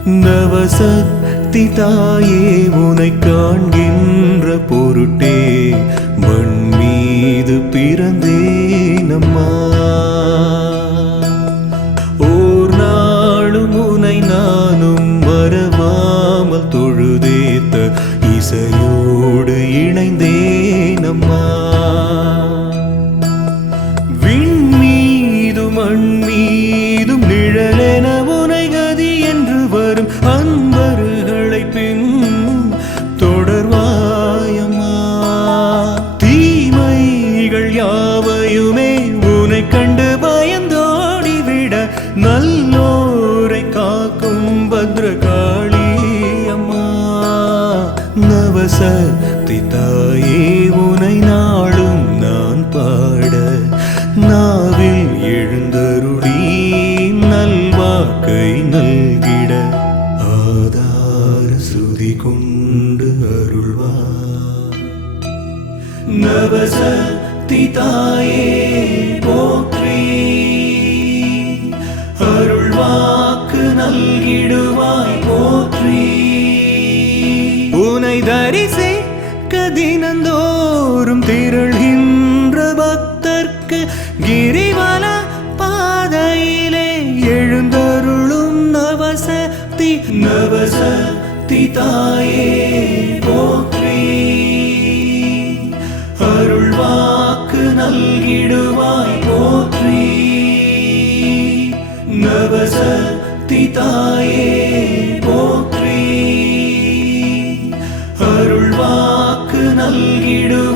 நவசக்தி தாயே உனை காண்கின்ற பொருட்டே மண் மீது பிறந்தேனம்மா. ஓர் நாளும் உனை நானும் மறவாமல் தொழுதேத்த இசையோடு இணைந்தேனம்மா. விண்மீதும் மண் மீதும் நிழலென உனை கதி என்று வரும் அன்பர்களை பின் தொடர்வாயம்மா. தீமைகள் யாவையுமே உனை கண்டு பயந்தோடிவிட நல்லோரை காக்கும் பத்ரகாளி அம்மா. நவசக்தி தாயே உனை நாளும் நான் பாட நாவில் எழுந்தருளி நல்வாக்கை நல்கிட ஆதார சுதி கொண்டு அருள்வா. நவசக்தி தாயே போற்றி அருள்வாக்கு நல்கிடுவாய் போற்றி. உனை தரிசிக்க தினந்தோறும் திரள்கின்ற பக்தர்க்கு கிரிவல பாதையிலே எழுந்தருளும் நவசக்தி. நவசக்தி தாயே போற்றி அருள்வாக்கு நல்கிடுவாய் போற்றி. நவசக்தி தாயே போற்றி அருள்வாக்கு நல்கிடு